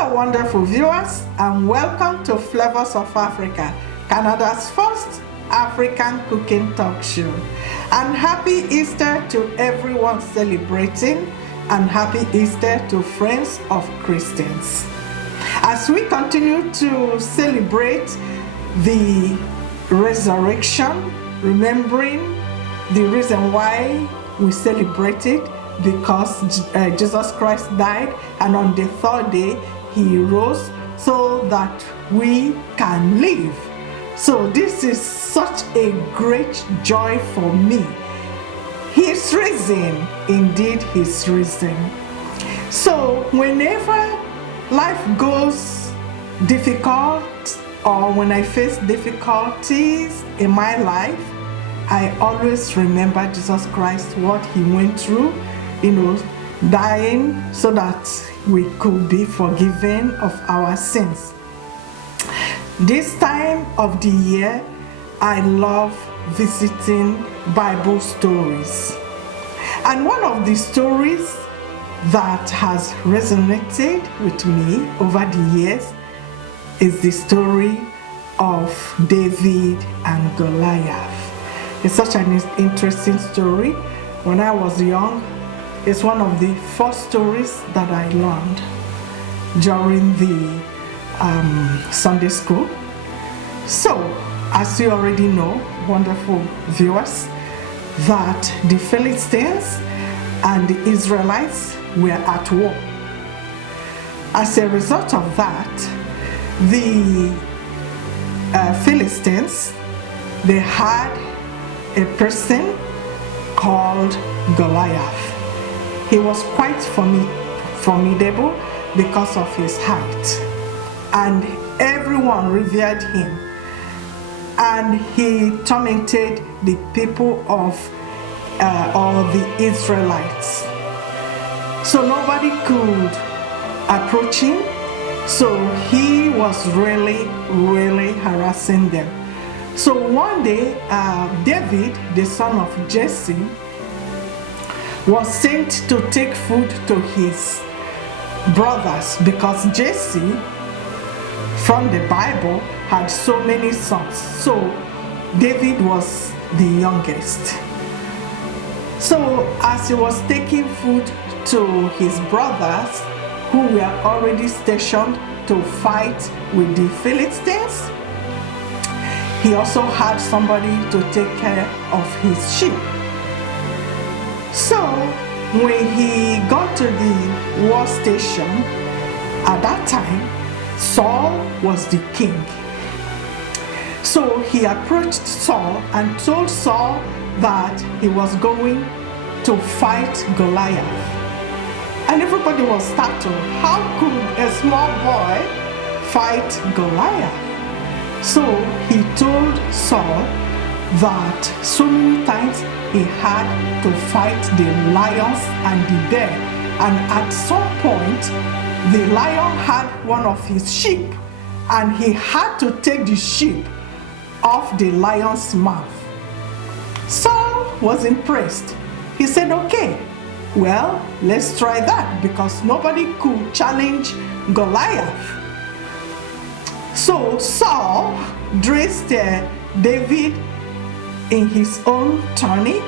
Hello, wonderful viewers, and welcome to Flavours of Africa, Canada's first African cooking talk show. And happy Easter to everyone celebrating, and happy Easter to friends of Christians. As we continue to celebrate the resurrection, remembering the reason why we celebrate it, because Jesus Christ died, and on the third day he rose so that we can live. So this is such a great joy for me. He is risen, indeed he is risen. So whenever life goes difficult, or when I face difficulties in my life, I always remember Jesus Christ, what he went through, dying so that we could be forgiven of our sins. This time of the year, I love visiting Bible stories. And one of the stories that has resonated with me over the years is the story of David and Goliath. It's such an interesting story. When I was young, it's one of the first stories that I learned during the Sunday school. So, as you already know, wonderful viewers, that the Philistines and the Israelites were at war. As a result of that, the Philistines, they had a person called Goliath. He was quite formidable because of his height, and everyone revered him, and he tormented the people of all the Israelites. So nobody could approach him, so he was really harassing them. So one day, David, the son of Jesse, was sent to take food to his brothers, because Jesse, from the Bible, had so many sons. So David was the youngest. So as he was taking food to his brothers, who were already stationed to fight with the Philistines, he also had somebody to take care of his sheep. So when he got to the war station, at that time, Saul was the king. So he approached Saul and told Saul that he was going to fight Goliath. And everybody was startled. How could a small boy fight Goliath? So he told Saul that so many times he had to fight the lions and the bear, and at some point the lion had one of his sheep, and he had to take the sheep off the lion's mouth. Saul was impressed. He said, okay, well, let's try that, because nobody could challenge Goliath. So Saul dressed David in his own tunic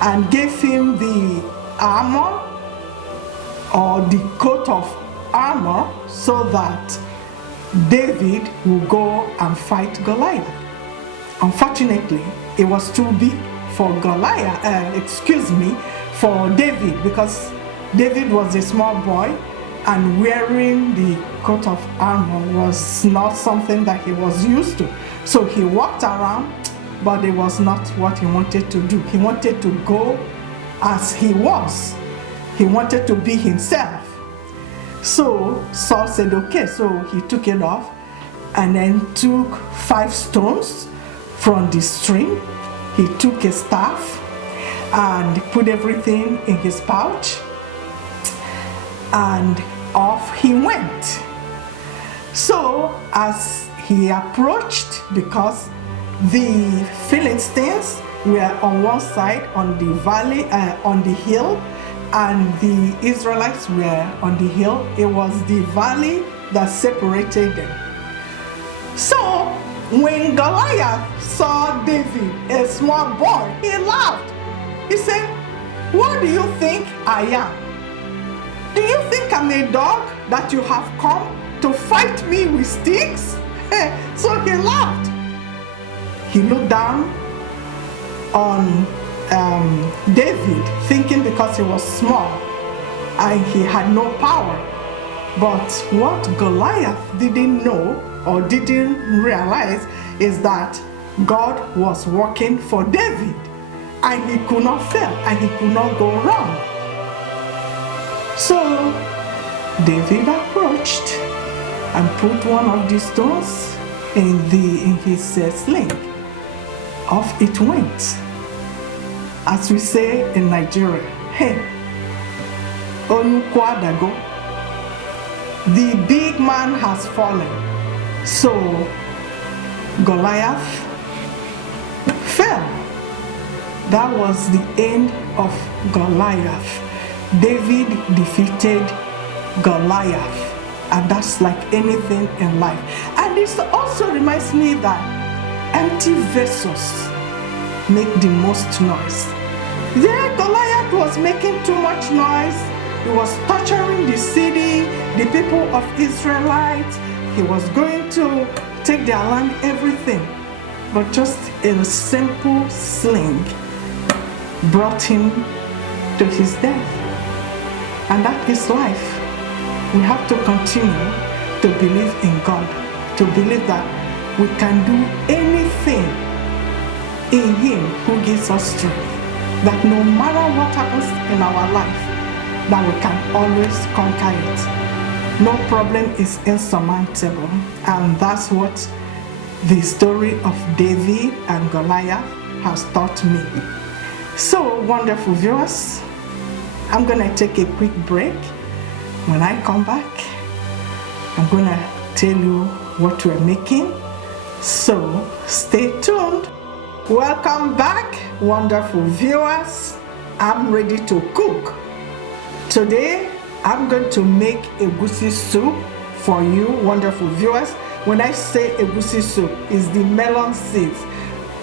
and gave him the armor, or the coat of armor, so that David would go and fight Goliath. Unfortunately, it was too big for for David, because David was a small boy, and wearing the coat of armor was not something that he was used to. So he walked around, but it was not what he wanted to do. He wanted to go as he was. He wanted to be himself. So Saul said, okay, so he took it off and then took 5 stones from the stream. He took a staff and put everything in his pouch, and off he went. So as he approached, because the Philistines were on one side, on the valley, on the hill, and the Israelites were on the hill. It was the valley that separated them. So when Goliath saw David, a small boy, he laughed. He said, "What do you think I am? Do you think I'm a dog that you have come to fight me with sticks?" So he laughed. He looked down on David, thinking because he was small and he had no power. But what Goliath didn't know or didn't realize is that God was working for David, and he could not fail and he could not go wrong. So David approached and put one of the stones in his sling. Off it went. As we say in Nigeria, hey, Onukwadago, the big man has fallen. So Goliath fell. That was the end of Goliath. David defeated Goliath, and that's like anything in life. And this also reminds me that empty vessels make the most noise. There, Goliath was making too much noise. He was torturing the city, the people of Israelites. He was going to take their land, everything. But just a simple sling brought him to his death. And that is life. We have to continue to believe in God, to believe that we can do anything in Him who gives us strength. That no matter what happens in our life, that we can always conquer it. No problem is insurmountable. And that's what the story of David and Goliath has taught me. So, wonderful viewers, I'm going to take a quick break. When I come back, I'm going to tell you what we're making. So, stay tuned. Welcome back, wonderful viewers. I'm ready to cook. Today, I'm going to make egusi soup for you, wonderful viewers. When I say egusi soup, it's the melon seeds.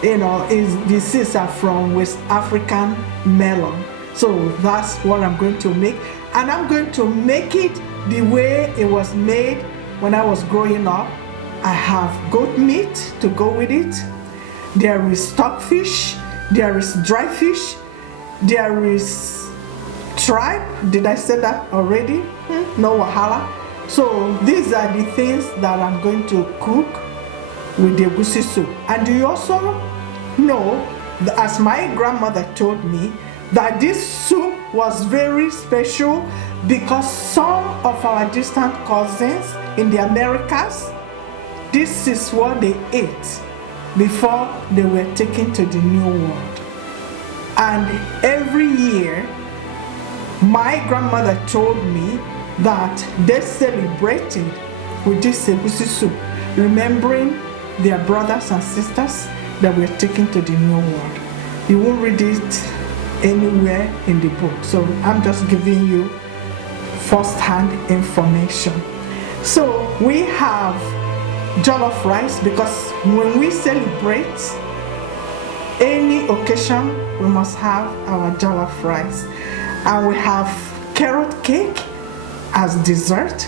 The seeds are from West African melon. So that's what I'm going to make. And I'm going to make it the way it was made when I was growing up. I have goat meat to go with it. There is stockfish. There is dry fish. There is tripe. Did I say that already? No wahala. So these are the things that I'm going to cook with the egusi soup. And do you also know, as my grandmother told me, that this soup was very special because some of our distant cousins in the Americas, this is what they ate before they were taken to the New World. And every year, my grandmother told me that they celebrated with this egusi soup, remembering their brothers and sisters that were taken to the New World. You won't read it anywhere in the book, so I'm just giving you first-hand information. So we have jollof rice, because when we celebrate any occasion, we must have our jollof rice. And we have carrot cake as dessert.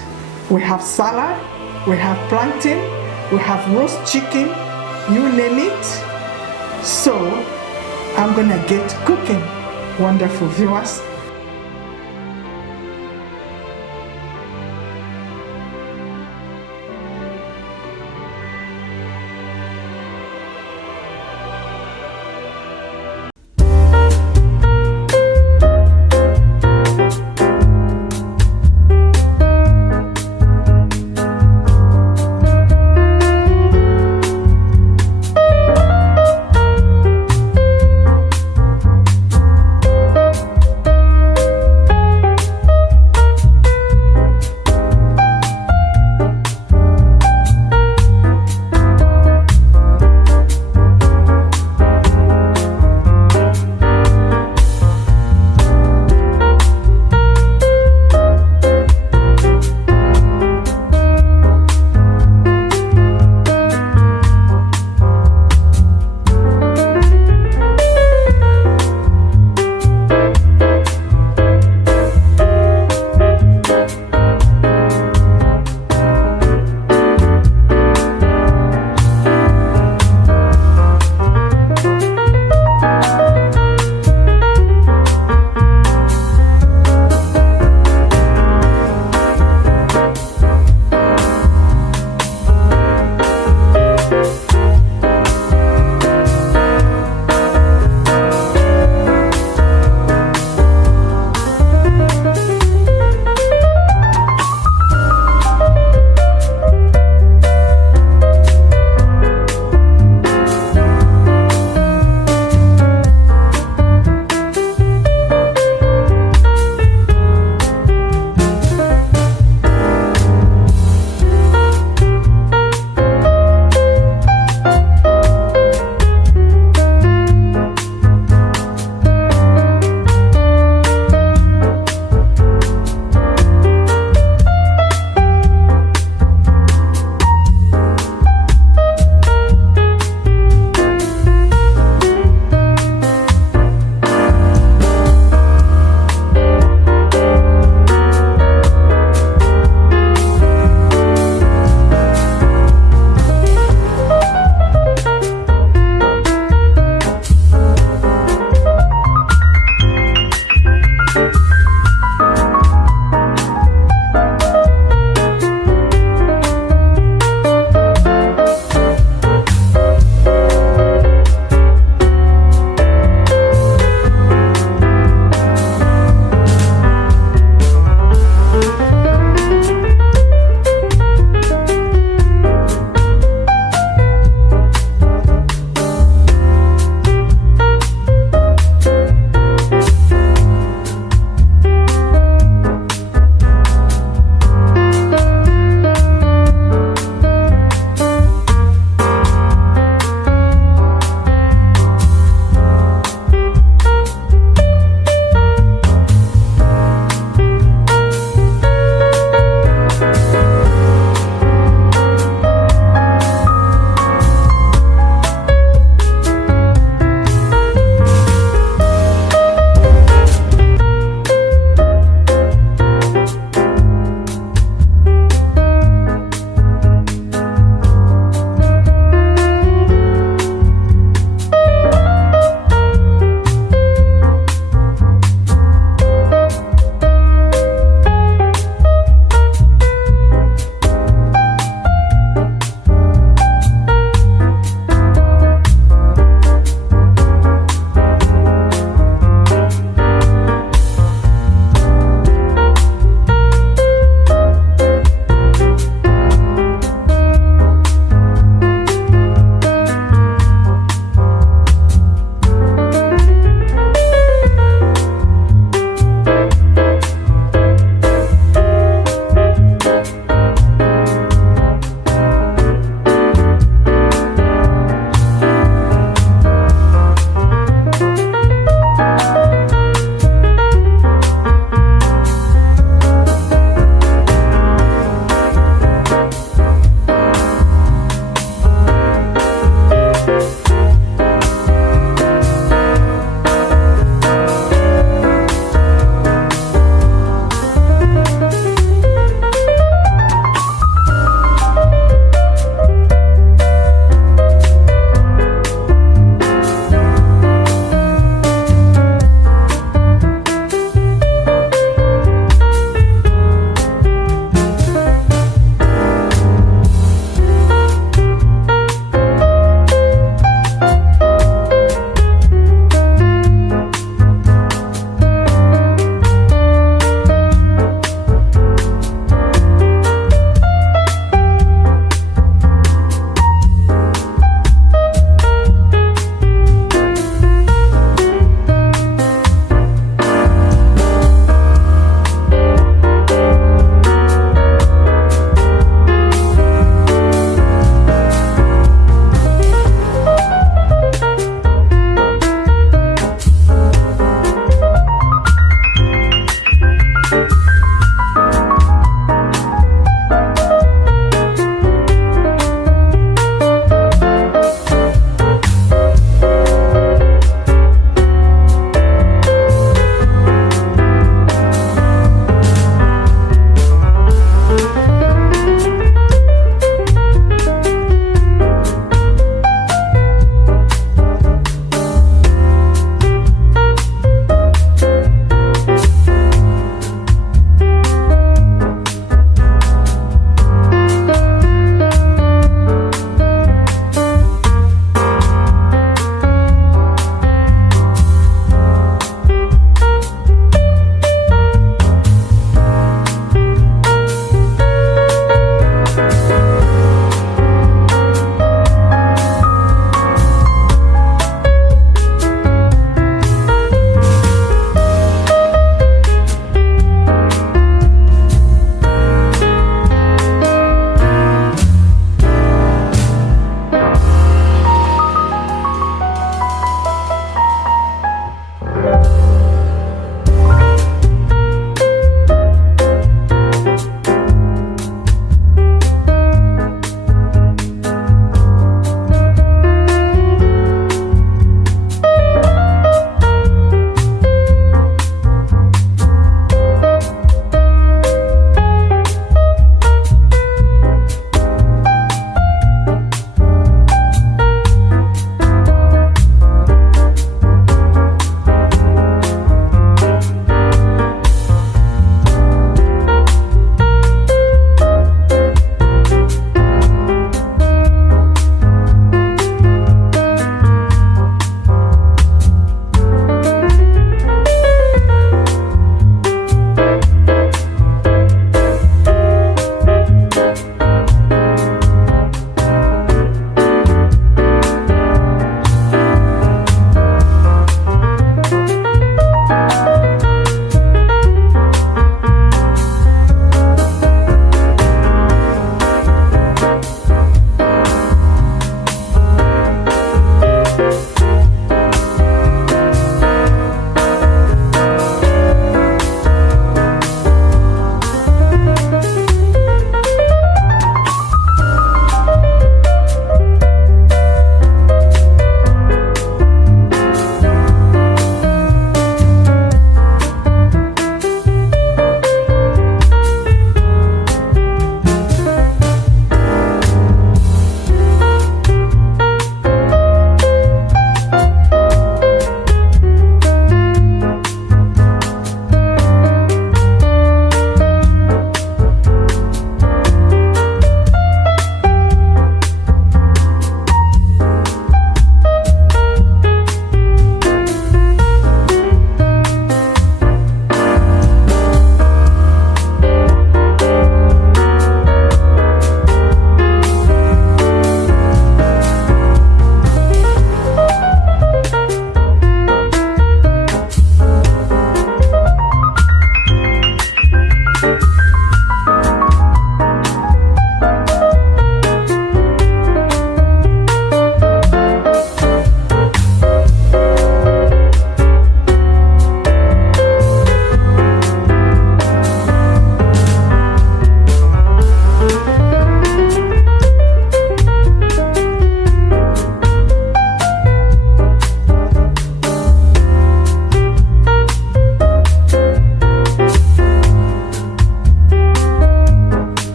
We have salad, we have plantain, we have roast chicken, you name it. So I'm gonna get cooking, wonderful viewers.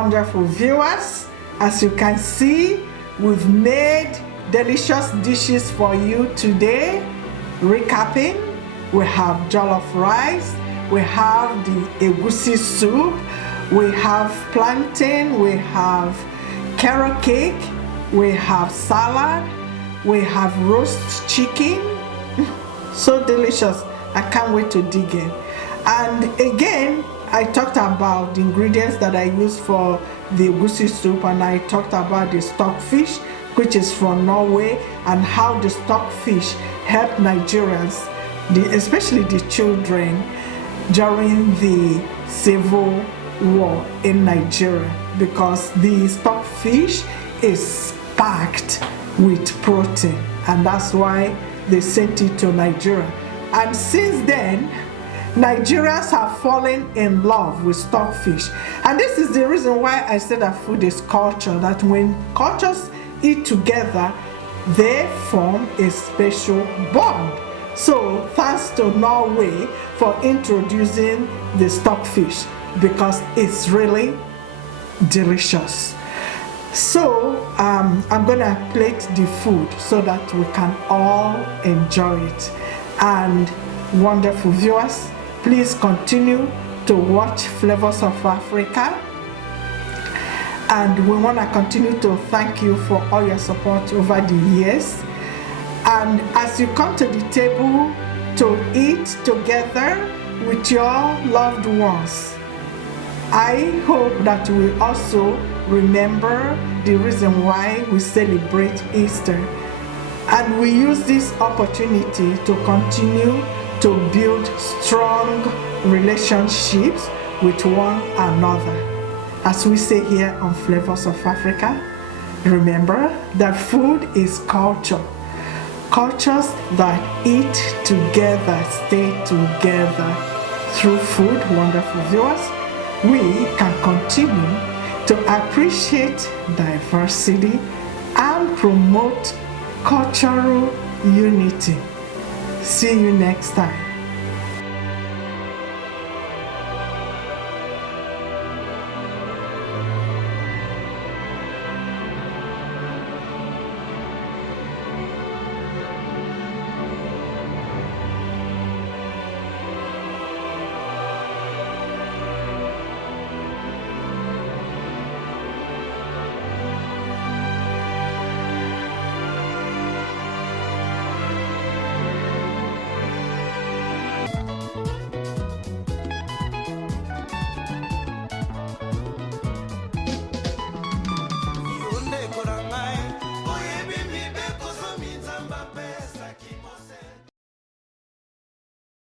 wonderful viewers, as you can see, we've made delicious dishes for you today. Recapping, we have jollof rice, we have the egusi soup, we have plantain, we have carrot cake, we have salad, we have roast chicken. So delicious. I can't wait to dig in. And again, I talked about the ingredients that I use for the egusi soup, and I talked about the stockfish, which is from Norway, and how the stockfish helped Nigerians, especially the children, during the civil war in Nigeria, because the stockfish is packed with protein, and that's why they sent it to Nigeria. And since then, Nigerians have fallen in love with stockfish. And this is the reason why I said that food is culture, that when cultures eat together, they form a special bond. So thanks to Norway for introducing the stockfish, because it's really delicious. So I'm gonna plate the food so that we can all enjoy it. And wonderful viewers, please continue to watch Flavours of Africa, and we want to continue to thank you for all your support over the years. And as you come to the table to eat together with your loved ones, I hope that you will also remember the reason why we celebrate Easter, and we use this opportunity to continue to build strong relationships with one another. As we say here on Flavours of Africa, remember that food is culture. Cultures that eat together stay together. Through food, wonderful viewers, we can continue to appreciate diversity and promote cultural unity. See you next time.